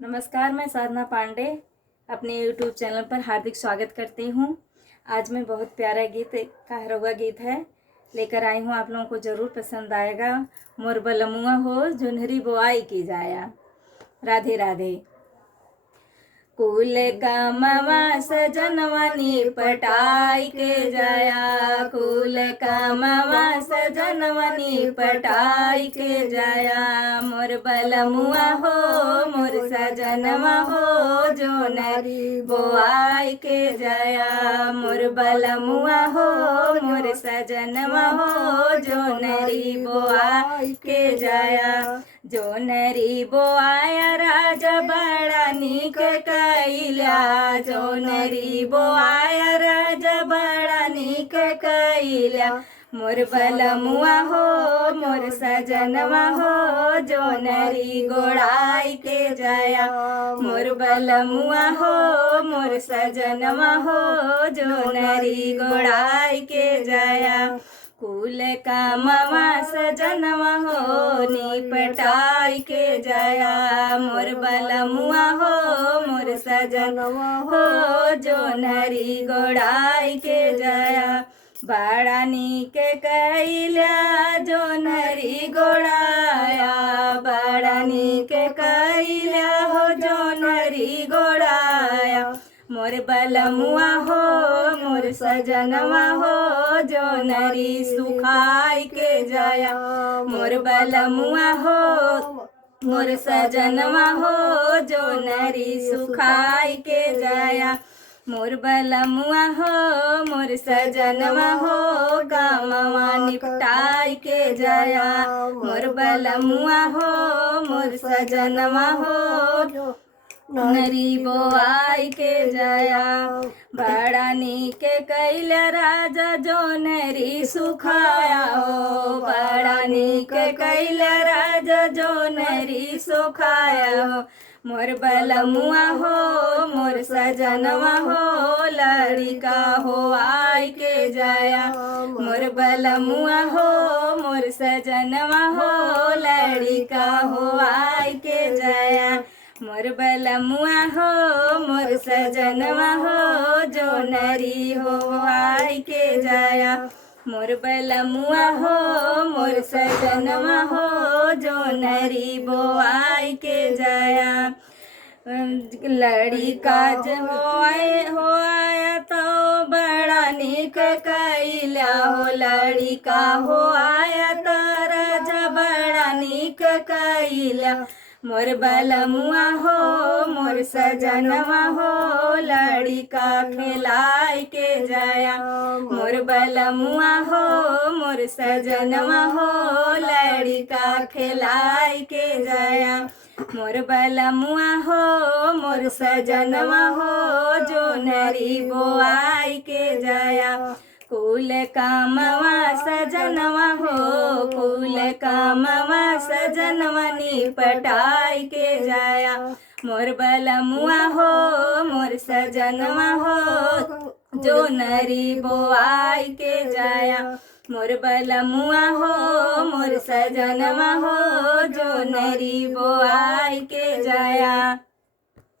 नमस्कार, मैं साधना पांडे अपने यूट्यूब चैनल पर हार्दिक स्वागत करती हूँ। आज मैं बहुत प्यारा गीत कहरवा गीत है लेकर आई हूँ, आप लोगों को ज़रूर पसंद आएगा। मोर बलमुआ हो जोन्हरी बोआई की जाया। राधे राधे। कुल कामवा सजनवनी पटाई के जाया, कुल कामवा सजनवनी पटाई के जाया। मोर बलमुआ हो मोर सजनवा हो जोनरी बोआई के जाया। मोर बलमुआ हो मोर सजनवा हो जोनरी बोआई के जाया। जोनरी बोआया राजा बड़ा नीक कैला, जोनरी बोआया राजा बड़ा नीक कैला। मोर बलमुआ हो मोर सजनवा हो जोनरी गोड़ाई के जाया। मोर बलमुआ हो मोर सजनवा हो जोनरी गोड़ाई के जाया। कुल कामवा सजनवा हो निपटाई के जाया। मोर बलमुआ हो मोर सजनवा हो जोनरी गोड़ाई के जाया। बड़ा नीक कैला जोनरी गोड़ाया, बड़ा नीक कैला हो जोनरी गोड़ाया। मोर बलमुआ हो मोर सजनवा हो जोनरी सुखाई के जाया। मोर बलमुआ हो मोर सजनवा हो जोनरी सुखाई के जाया। मोर बलमुआ हो मोर सजनवा हो कामवा निपटाई के जाया। मोर बलमुआ हो मोर सजनवा हो नरी बोआई के जाया। बड़ा नीक कैला राजा जोनरी सुखाया हो, बड़ा नीक कैला राजा जोनरी सुखाया हो। मोर बलमुआ हो मोर सजनवा हो लड़िका हो आई के जाया। मोर बलमुआ हो मोर सजनवा हो लड़िका हो आई के जाया। मोर बलमुआ हो मोर सजनवा हो जोनरी हो आई के जाया। मोर बलमुआ हो मोर सजनवा हो जोनरी बोआई के जाया। लड़िका हो आया तो बड़ा नीक कैला हो, लड़िका हो आया तो राजा बड़ा नीक कैला। मोर बलमुआ हो मोर सजनवा हो लड़िका खिलाई के जाया। मोर बलमुआ हो मोर सजनवा हो लड़िका खिलाई के जाया। मोर बलमुआ हो मोर सजनवा हो जोनरी बोआई के जाया। कुल कामवा सजनवा हो कुल कामवा सजनवा निपटाई के जाया। मोर बलमुआ हो मोर सजनवा हो जोनरी बोआई के जाया। मोर बलमुआ हो मोर सजनवा हो जोनरी बोआई के जाया।